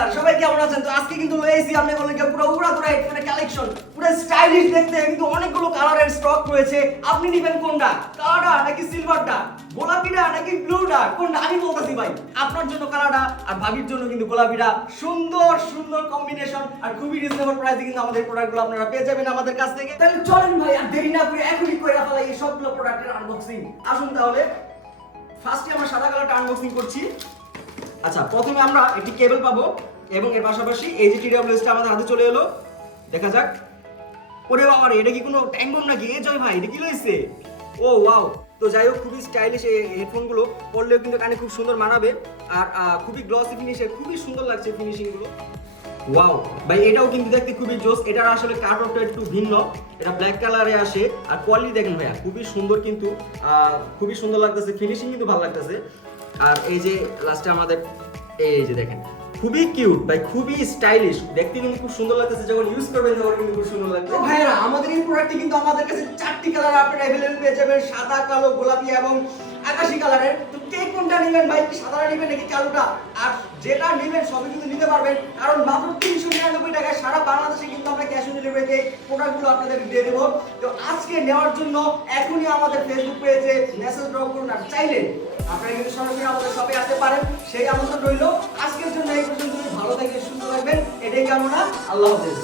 বাজার সবাই কেমন আছেন? তো আজকে কিন্তু লয়েছি আপনি বলেন যে পুরো উড়াধুরা হেডফোনের কালেকশন, পুরো স্টাইলিশ দেখতে, কিন্তু অনেকগুলো কালারের স্টক রয়েছে। আপনি নেবেন কোনটা, কালারটা নাকি সিলভারটা, গোলাপিটা নাকি ব্লুটা, কোনটা? আমি বলতেছি ভাই, আপনার জন্য কালারটা আর ভাবির জন্য কিন্তু গোলাপিটা। সুন্দর সুন্দর কম্বিনেশন আর খুবই রিজনেবল প্রাইসে কিন্তু আমাদের প্রোডাক্টগুলো আপনারা পেয়ে যাবেন আমাদের কাছ থেকে। তাহলে চলেন ভাই, আর দেরি না করে এখনই কইরা ফেলাই এই সবগুলো প্রোডাক্টের আনবক্সিং। আসুন তাহলে ফার্স্টে আমরা সাদা কালারটা আনবক্সিং করছি। আচ্ছা, প্রথমে আমরা একটি কেবল পাবো এবং এর পাশাপাশি এই যে টিডব্লিউএসটা আমাদের হাতে চলে এলো। দেখা যাক। ওরে বাবা রে, এটা কি কোনো টাইম বম নাকি? এ জয় ভাই, এটা কি লইছে? ও ওয়াও। তো যাই হোক, খুবই স্টাইলিশ এই হেডফোনগুলো, পরলেও কিন্তু কানে খুব সুন্দর মানাবে। আর খুবই গ্লসি ফিনিশে, খুবই সুন্দর লাগছে ফিনিশিংগুলো। ওয়াও ভাই, এটাও কিন্তু দেখতে খুবই জোস। এটার আসলে কাট অফটা একটু ভিন্ন, এটা ব্ল্যাক কালারে আসে। আর কোয়ালিটি দেখেন ভাইয়া, খুবই সুন্দর, কিন্তু খুবই সুন্দর লাগতেছে, ফিনিশিং কিন্তু ভালো লাগতেছে। আর এই যে লাস্টে আমাদের এই যে দেখেন, খুবই কিউট ভাই, খুবই স্টাইলিশ, দেখতে কিন্তু খুব সুন্দর লাগতেছে। যখন ইউজ করবেন তখন কিন্তু খুব সুন্দর লাগবে। তো ভাইরা, আমাদের এই প্রোডাক্টটি কিন্তু আমাদের কাছে 4টি কালার আপনারা अवेलेबल পেয়ে যাবেন, সাদা, কালো, গোলাপি এবং আকাশী কালারের। তো কে কোনটা নেবেন ভাই, সাদাটা নেবেন নাকি কালোটা? আর যেটা নেবেন সবই কিন্তু নিতে পারবেন, কারণ মাত্র 399 টাকায় সারা বাংলাদেশে কিন্তু আমরা ক্যাশ অন ডেলিভারিতে প্রোডাক্টগুলো আপনাদের দিয়ে দেব। তো আজকে নেওয়ার জন্য এখনই আমাদের ফেসবুক পেজে মেসেজ ড্রপ করুন, আর চাইলে আপনারা কিন্তু সরাসরি আমাদের শপে আসতে পারেন, সেই আমন্ত্রণ রইল। আজকের জন্য এই পর্যন্ত। ভালো থাকবেন, সুস্থ থাকবেন, এটাই কামনা। আল্লাহ হাফেজ।